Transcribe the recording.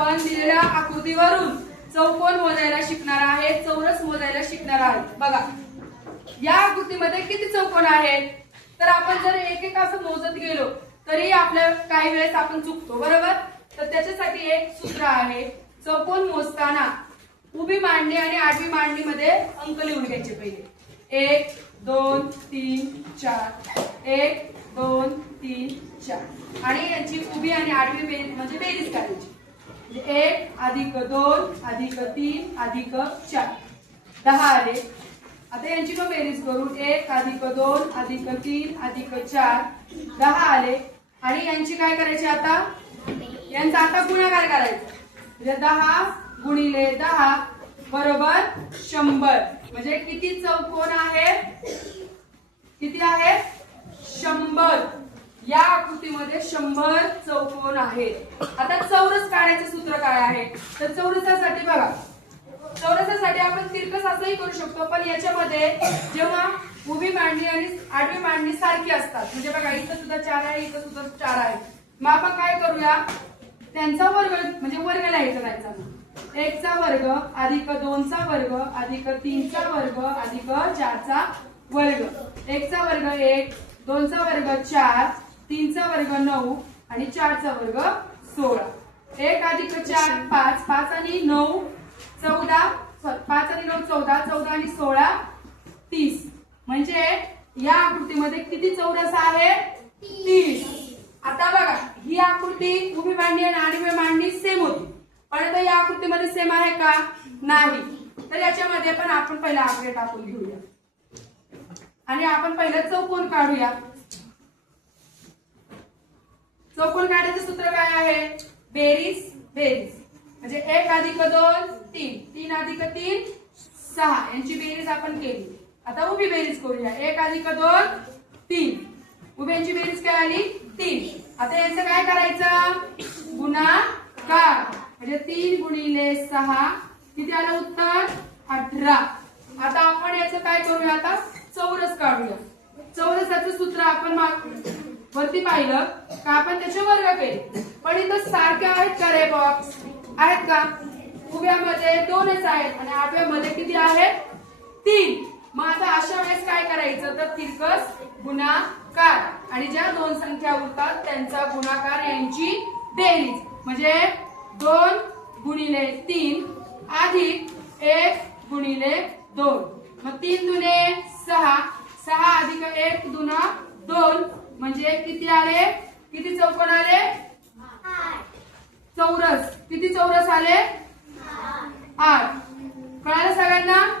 आपण दिलेल्या आकृतीवरून चौकोन मोजायला शिकणार आहे चौरस मोजायला शिकणार आहे बघा या आकृतीमध्ये किती चौकोन आहेत? तर आपण जर एक एक असं मोजत गेलो तरी आपल्या काही वेळेस आपण चुकतो बरोबर? तर त्याच्यासाठी एक सूत्र आहे चौकोन मोजताना उभी मांडणी आणि आडवी मांडणीमध्ये अंक लिहून घ्यायचे पहिले. एक दोन तीन चार. एक दोन तीन चार. आणि याची उभी आणि आडवी म्हणजे बेरीज करायची म्हणजे एक अधिक दोन अधिक तीन अधिक चार. दहा आले. आता यांची पण बेरीज करून एक अधिक दोन अधिक तीन अधिक चार. दहा आले. आणि यांची काय करायची आता? यांचा आता गुणाकार करायचा. म्हणजे दहा गुणिले दहा बरोबर शंभर. म्हणजे किती चौकोन आहे? किती आहे? शंभर. या आकृतीमध्ये शंभर चौकोन आहेत. आता चौरस काढायचं सूत्र काय आहे? तर चौरसासाठी बघा. चौरसासाठी आपण तिरकस असंही करू शकतो पण याच्यामध्ये जेव्हा उभी मांडणी आणि आडवी मांडणी सारखी असतात म्हणजे बघा इथं सुद्धा चार आहे इथं सुद्धा चार आहे. मग आपण काय करूया? त्यांचा वर्ग म्हणजे वर्ग लिहायचा त्यांचा. एकचा वर्ग अधिक दोनचा वर्ग अधिक तीनचा वर्ग अधिक चारचा वर्ग. एकचा वर्ग एक दोनचा वर्ग चार तीनचा वर्ग नऊ आणि चारचा वर्ग सोळा. एक अधिक चार पाच. पाच आणि नऊ चौदा. पाच आणि नऊ चौदा. चौदा आणि सोळा तीस. म्हणजे या आकृतीमध्ये किती चौरस आहे? तीस. आता बघा ही आकृती उभी मांडणी आणि आडवी मांडणी सेम होती. पण आता या आकृतीमध्ये सेम आहे का? नाही. तर याच्यामध्ये पण आपण पहिला आकडे टाकून घेऊया. आणि आपण पहिला चौकोन काढूया. चौकोन काढायचं सूत्र काय आहे? बेरीज बेरीज. म्हणजे एक अधिक दोन तीन. तीन अधिक तीन सहा. यांची बेरीज आपण केली. आता उभी बेरीज करूया. एक अधिक दोन तीन. उभ्यांची बेरीज काय आली? तीन. आता यांचं काय करायचं? गुणाकार. म्हणजे तीन गुणिले सहा. किती आलं उत्तर? अठरा. आता आपण याचं काय करूया आता चौरस काढूया चौरसाचं सूत्र आपण माग- तुम्ही पाहिलं? का आपण त्याचे वर्ग केले पण इथं सारखे आहेत का रे बॉक्स आहेत का? उभ्यामध्ये दोनच आहेत आणि आठव्यामध्ये किती आहेत? तीन. मग आता अशा वेळेस काय करायचं? तर तिरकस गुणाकार. आणि ज्या दोन संख्या उरतात त्यांचा गुणाकार यांची बेरीज म्हणजे दोन गुणिले तीन अधिक एक गुणिले दोन. मग तीन दुने सहा. सहा अधिक एक दुना दोन. म्हणजे किती आले? किती चौकोन आले? चौरस. किती चौरस आले? आठ. कळालं सगळ्यांना?